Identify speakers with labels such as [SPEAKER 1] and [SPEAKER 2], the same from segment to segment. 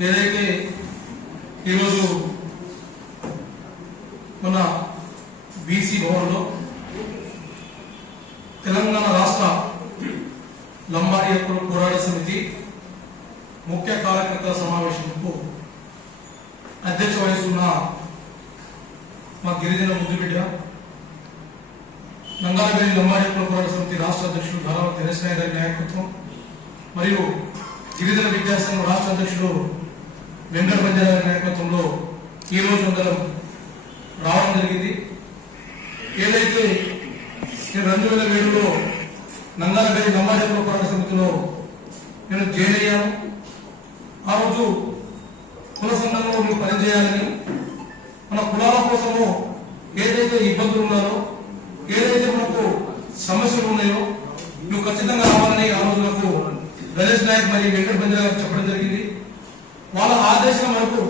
[SPEAKER 1] ఏదైతే ఈరోజు మన బీసీ భవన్లో తెలంగాణ రాష్ట్ర లంబాడి హక్కుల పోరాట సమితి ముఖ్య కార్యకర్తల సమావేశంకు అధ్యక్ష వహిస్తున్న మా గిరిజన ముద్దుబిడ్డ నంగాలగిరి లంబాడి పోరాట సమితి రాష్ట్ర అధ్యక్షుడు ధారావతి దినేష్ గారి నాయకత్వం మరియు గిరిజన విద్యాసంఘం రాష్ట్ర అధ్యక్షుడు వెంకట బంజారా నేపథ్యంలో నాయకత్వంలో ఈ రోజు అందరం రావడం జరిగింది. ఏదైతే నేను రెండు వేల ఏడులో నందారెడ్డి నంబాజపుర పోరాట సమితిలో నేను జాయిన్ అయ్యాను. ఆ రోజు కుల సంఘంలో నువ్వు పనిచేయాలని మన కులాల కోసము ఏదైతే ఇబ్బందులు ఉన్నారో ఏదైతే మనకు సమస్యలు ఉన్నాయో నువ్వు ఖచ్చితంగా రావాలని ఆ రోజు నాకు గణేష్ నాయక్ మరియు వెంకట బంజారా చెప్పడం వాళ్ళ ఆదేశం వరకు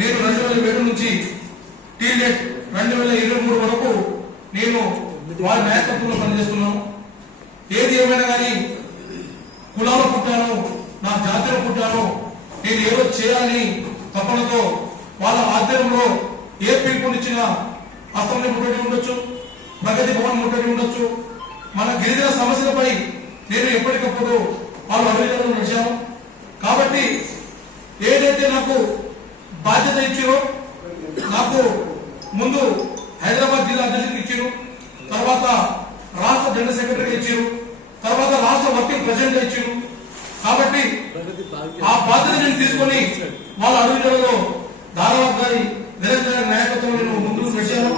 [SPEAKER 1] నేను రెండు వేల ఏడు నుంచి టీ డేట్ రెండు వేల ఇరవై మూడు వరకు నేను వారి నాయకత్వంలో పనిచేస్తున్నాను. ఏది ఏమైనా కానీ కులాలు పుట్టాను నా జాతిలో పుట్టాను నేను ఏదో చేయాలని తపనతో వాళ్ళ ఆధ్వర్యంలో ఏ పిలుపునిచ్చిన అసెంబ్లీ ముట్టడి ఉండొచ్చు ప్రగతి భవన్ ముట్టడి ఉండొచ్చు. మన గిరిజన సమస్యలపై నేను ఎప్పటికప్పుడు వాళ్ళ అభివృద్ధిలో నడిచాను. కాబట్టి ఏదైతే నాకు బాధ్యత ఇచ్చారో నాకు ముందు హైదరాబాద్ జిల్లా అధ్యక్షుడికి ఇచ్చారు తర్వాత రాష్ట్ర జనరల్ సెక్రటరీకి ఇచ్చారు తర్వాత రాష్ట్ర వర్కింగ్ ప్రెసిడెంట్ ఇచ్చారు. కాబట్టి ఆ బాధ్యత నేను తీసుకొని వాళ్ళ అడుగులలో ధారావాహ గారి నిరంతర నాయకత్వం నేను ముందుకు నడిచాను.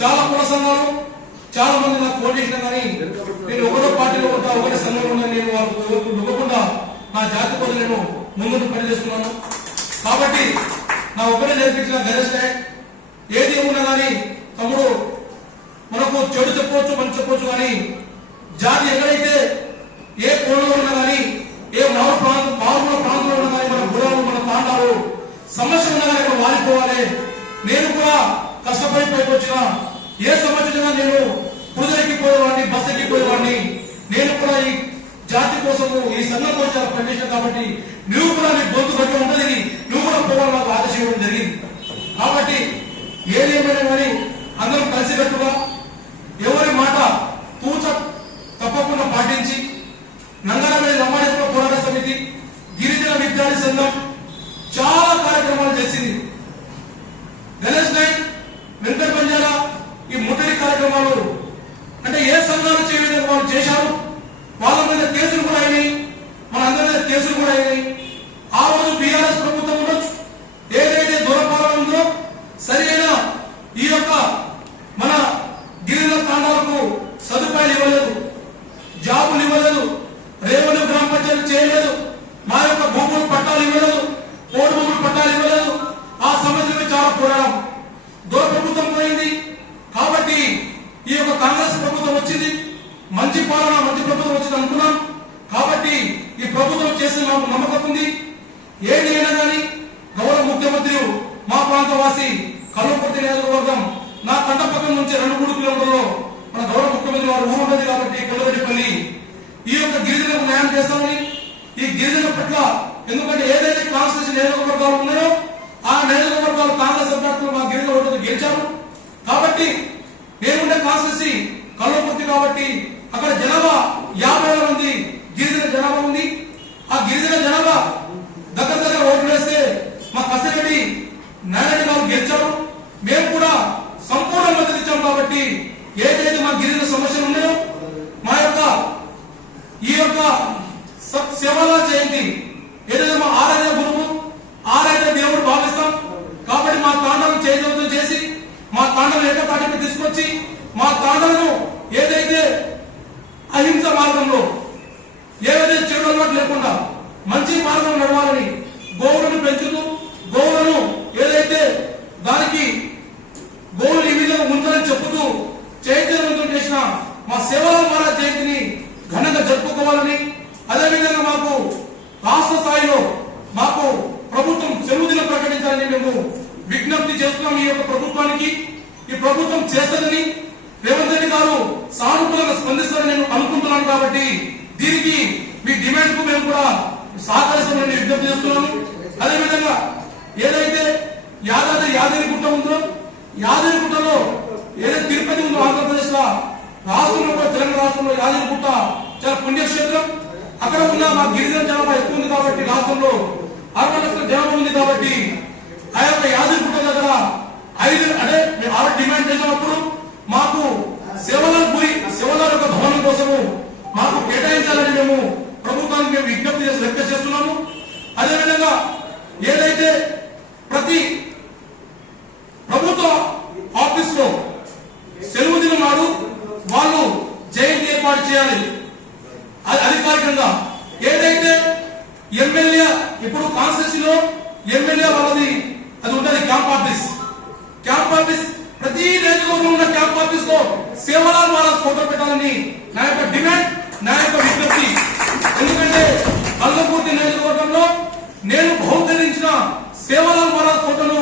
[SPEAKER 1] చాలా కుల చాలా మంది నాకు ఫోన్ చేసినా కానీ నేను ఒకటో పార్టీలో ఉంటా ఒకటే సంఘంలో నేను వాళ్ళకు ఇవ్వకుండా నా జాతి కోసం నేను ముందుకు పనిచేస్తున్నాను. కాబట్టి నా ఒకటే నేర్పించిన గణేష్ ఏది ఏమున్నా కానీ తమ్ముడు మనకు చెడు చెప్పవచ్చు మనం చెప్పవచ్చు కానీ జాతి ఎక్కడైతే ఏ కోణంలో ఉన్నా కానీ ఏ మారు ప్రాంతం మారుమూల ప్రాంతంలో ఉన్నా కానీ మన గురాలు మన తాండాలు సమస్య ఉన్నా కానీ వారిపోవాలి నేను కూడా కష్టపడి పైకి వచ్చిన ఏ సమస్య నేను బురద ఎక్కిపోయేవాడిని బస్సు ఎక్కిపోయేవాడిని. నేను కూడా ఈ జాతి కోసము ఈ సంఘం కోసం చాలా కాబట్టి నువ్వు కూడా నీ గొంతు గట్టి ఉంటుంది నువ్వు కూడా పోవాలి నాకు ఆదేశం ఇవ్వడం జరిగింది. కాబట్టి ఏదేమైనా కానీ అందరం కలిసికట్టుగా ఎవరి questão de తాండవం ఏకతాటికి తీసుకొచ్చి మా తాండలను ఏదైతే అహింస మార్గంలో ఏదైతే చెడు అలవాటు లేకుండా మంచి మార్గం నడవాలని గోవులను పెంచుతూ గోవులను ఏదైతే దానికి గోవులు ఈ విధంగా ఉందని చెప్పుతూ చైతన్యవంతం చేసిన మా సేవల మహారాజ్ జయంతిని ఘనంగా జరుపుకోవాలని అదేవిధంగా మాకు రాష్ట్ర స్థాయిలో మాకు ప్రభుత్వం సెలవు దినం ప్రకటించాలని మేము విజ్ఞప్తి చేస్తున్నాం ఈ యొక్క ప్రభుత్వానికి. ప్రభుత్వం చేస్తుందని రేవంత్ రెడ్డి గారు సానుకూలంగా స్పందిస్తారని నేను అనుకుంటున్నాను కాబట్టి దీనికి మీ డిమాండ్కు మేము కూడా సహకరిస్తామని విజ్ఞప్తి చేస్తున్నాను అదేవిధంగా ఏదైతే యాదాద్రి యాదగిరిగుట్ట ఉందో యాదగిరిగుట్టలో ఏదైతే తిరుపతి ఉందో ఆంధ్రప్రదేశ్లో రాష్ట్రంలో కూడా తెలంగాణ రాష్ట్రంలో యాదగిరిగుట్ట చాలా పుణ్యక్షేత్రం. అక్కడ ఉన్న మా గిరిజన జనాభా ఎక్కువ ఉంది కాబట్టి రాష్ట్రంలో అరవై లక్షల జనాభా ఉంది కాబట్టి ఆ యొక్క యాదగిరిగుట్ట దగ్గర ఐదు అదే మేము చేసినప్పుడు మాకు సేవలకు గురి సేవల యొక్క భవనం కోసము మాకు కేటాయించాలని మేము ప్రభుత్వానికి మేము విజ్ఞప్తి చేసి లెక్క చేస్తున్నాము. అదేవిధంగా ఏదైతే ప్రతి ప్రభుత్వ ఆఫీస్లో సెలవు దినం నాడు వాళ్ళు జయంతి ఏర్పాటు చేయాలి. అది అధికారికంగా ఏదైతే ఎమ్మెల్యే ఇప్పుడు కాన్స్టిట్యూన్సీలో ఎమ్మెల్యే వాళ్ళది అది ఉంటుంది క్యాంప్ ఆఫీస్. క్యాంప్ ఆఫీస్ ప్రతి నియోజకవర్గంలో ఉన్న క్యాంప్ ఆఫీస్లో సేవలాల్ మహారాజ్ ఫోటో పెట్టాలని నా యొక్క డిమాండ్ నా యొక్క విజ్ఞప్తి. ఎందుకంటే కల్వపూర్తి నియోజకవర్గంలో నేను బహుకరించిన సేవలాల్ మహారాజ్ ఫోటోను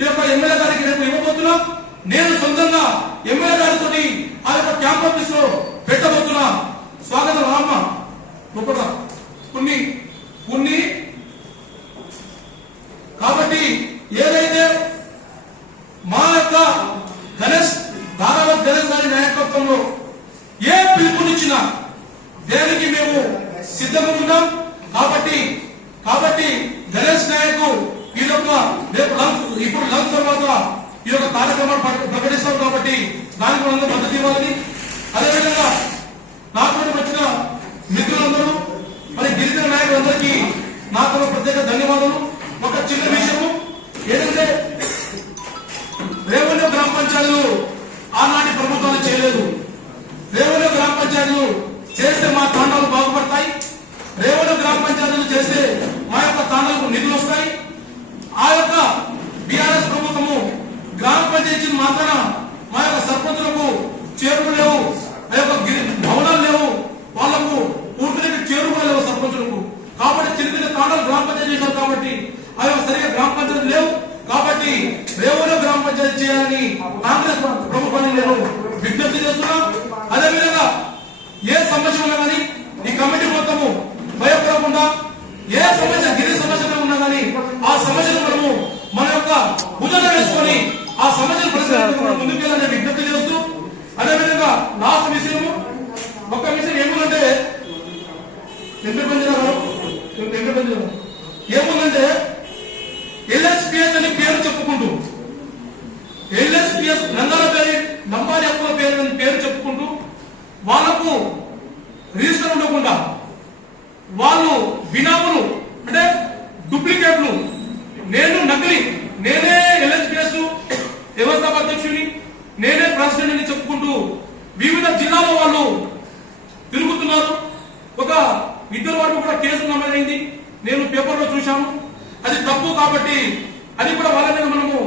[SPEAKER 1] ఈ యొక్క ఎమ్మెల్యే గారికి రేపు ఇవ్వబోతున్నా. నేను సొంతంగా ఎమ్మెల్యే గారితో ఆ యొక్క క్యాంప్ ఆఫీస్లో పెట్టబోతున్నా. స్వాగతం రామ్మ. గొప్పగా కొన్ని కొన్ని. కాబట్టి ఏదైతే మా యొక్క గారి ఏ పిలుపునిచ్చినా దేనికి మేము సిద్ధంగా ఉన్నాం కాబట్టి కాబట్టి గణేష్ నాయక్ ఈ యొక్క రేపు లంచ్ ఇప్పుడు లంచ్ తర్వాత ఈ యొక్క కార్యక్రమాన్ని ప్రకటిస్తాం కాబట్టి దానికి మనందరూ మద్దతు ఇవ్వాలని. అదేవిధంగా నాకు వచ్చిన మిత్రులందరూ మరి గిరిజన నాయకులందరికీ నాకు ప్రత్యేక ధన్యవాదాలు. కాంగ్రెస్ ప్రభుత్వాన్ని నేను విజ్ఞప్తి చేస్తున్నా. అదేవిధంగా ఏ సమస్య ఉన్నా కానీ ఈ కమిటీ మొత్తము భయపడకుండా ఏ సమస్య గిరి సమస్య ఉన్నా కానీ ఆ సమస్యను మనము మన యొక్క భుజన వేసుకొని ఆ సమస్యను పరిష్కరించుకుని ముందుకెళ్ళాలని విజ్ఞప్తి చేస్తూ అదేవిధంగా లాస్ట్ విషయము ఒక విషయం ఏముందంటే ఎందుకు వెంకటపంజరావు ఏముందంటే ఎల్ఎస్పిఎస్ అని పేరు చెప్పుకుంటూ ఎల్ఎస్పిఎస్ నందాల పేరు నంబారి ఎక్కువ పేరు అని పేరు చెప్పుకుంటూ వాళ్ళకు రిజిస్టర్ ఉండకుండా వాళ్ళు బినాములు అంటే డూప్లికేట్లు నేను నకిలీ నేనే ఎల్ఎస్పిఎస్ వ్యవస్థాప అధ్యక్షుని నేనే ప్రెసిడెంట్ అని చెప్పుకుంటూ వివిధ జిల్లాలో వాళ్ళు తిరుగుతున్నారు ఒక ఇద్దరు వరకు కూడా కేసు నమోదైంది. నేను పేపర్లో చూశాను. అది తప్పు కాబట్టి అది కూడా వాళ్ళ మీద మనము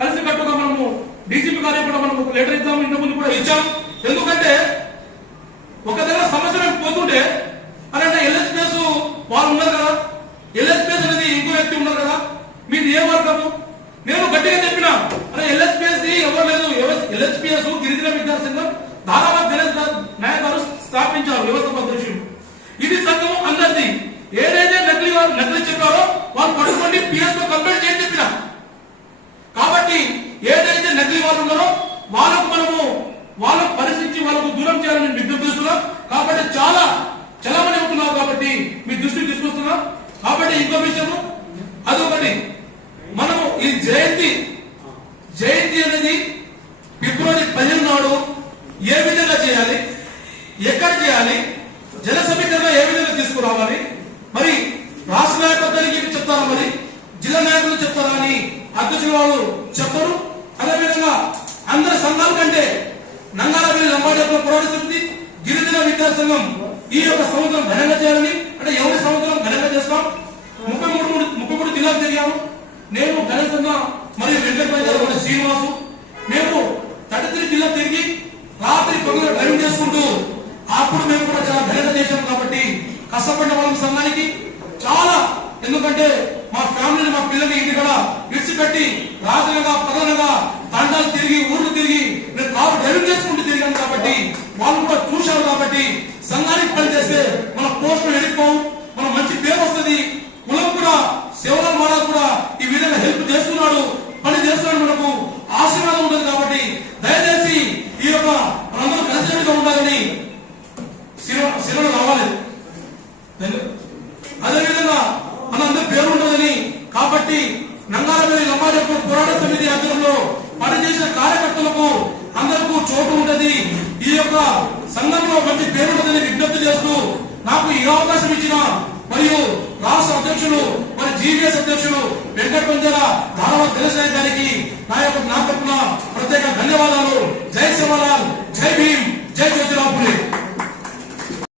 [SPEAKER 1] కలిసి కట్టుగా మనము డీజీపీ గారు కూడా మనము లెటర్ ఇద్దాం ఇంత ముందు కూడా ఇచ్చాం. ఎందుకంటే ఒక దగ్గర సమస్య మేము పోతుంటే అరే ఎల్ఎస్పీఎస్ వాళ్ళు ఉన్నారు కదా ఎల్ఎస్పీఎస్ అనేది ఇంకో వ్యక్తి ఉన్నారు కదా మాట్లాడతాము. మేము గట్టిగా చెప్పిన అరే ఎల్ఎస్పీఎస్ ఎవరు లేదు? ఎల్ఎస్పీఎస్ గిరిజన విద్యా సంఘం ధారావాహిక గణేష్ నాయక్ గారు స్థాపించారు వ్యవస్థ అధ్యక్షుడు ఇది సంఘం అందరిది. ఏదైతే నకిలీ వారు నకిలీ చెప్పారో వాళ్ళు పట్టుకొని పిఎస్లో కంప్లైంట్ చేయని చెప్పిన. కాబట్టి ఏదైతే నకిలీ వాళ్ళు ఉన్నారో వాళ్ళకు మనము వాళ్ళకు పరిశీలించి వాళ్ళకు దూరం చేయాలని విజ్ఞప్తి చేస్తున్నాం. కాబట్టి చాలా చలమని అవుతున్నారు కాబట్టి మీ దృష్టికి తీసుకొస్తున్నాం. కాబట్టి ఇంకో విషయము అదొకటి. ఈ జయంతి జయంతి అనేది ఫిబ్రవరి పదిహేను నాడు ఏ విధంగా చేయాలి ఎక్కడ చేయాలి జన సమీకరణ ఏ విధంగా తీసుకురావాలి మరి రాష్ట్ర నాయకత్వానికి చెప్తారా మరి జిల్లా నాయకులు చెప్తారా అని అధ్యక్షుల వాళ్ళు చెప్పరు. అదేవిధంగా అందరి సంఘాల కంటే నంగాల వెళ్ళి లంబాడేపులో పోరాడుతుంది గిరిజన విద్యా సంఘం ఈ యొక్క సంవత్సరం ఘనంగా చేయాలని అంటే ఎవరి సంవత్సరం ఘనంగా చేస్తాం? ముప్పై మూడు మూడు ముప్పై మూడు జిల్లాలు తిరిగాము. నేను గణేశన్న మరియు వెంకటపల్లి గారు శ్రీనివాసు మేము తటతిరి జిల్లా తిరిగి రాత్రి తొమ్మిది డ్రైవింగ్ చేసుకుంటూ అప్పుడు మేము కూడా చాలా ఘనంగా చేశాం కాబట్టి కష్టపడిన వాళ్ళ సంఘానికి చాలా. ఎందుకంటే మా ఫ్యామిలీని మా పిల్లల్ని ఇంటి కూడా విడిచిపెట్టి రాత్రులుగా పగలనగా తండాలు తిరిగి ఊర్లు తిరిగి నేను కారు డ్రైవింగ్ చేసుకుంటూ తిరిగాను కాబట్టి వాళ్ళు కూడా చూశారు కాబట్టి సంఘానికి పని చేస్తే మన పోస్టులు వెళ్ళిపోవు మన మంచి పేరు వస్తుంది కులం కూడా సేవలు మారాలి హెల్ప్ చేస్తున్నాడు. పని చేస్తున్నాడు మనకు. ఆశీర్వాదం ఉంటుంది కాబట్టి దయచేసి ఈ యొక్క మనందరూ కలిసికట్టుగా ఉండాలని శిరలు రావాలి అదేవిధంగా మనందరి పేరు ఉంటుందని కాబట్టి నంగారపల్లి లంబాడేపూర్ పోరాట సమితి ఆధ్వర్యంలో పనిచేసిన కార్యకర్తలకు అందరికీ చోటు ఉంటది. ఈ యొక్క సంఘంలో మంచి పేరు ఉంటుందని విజ్ఞప్తి చేస్తూ నాకు ఈ అవకాశం ఇచ్చిన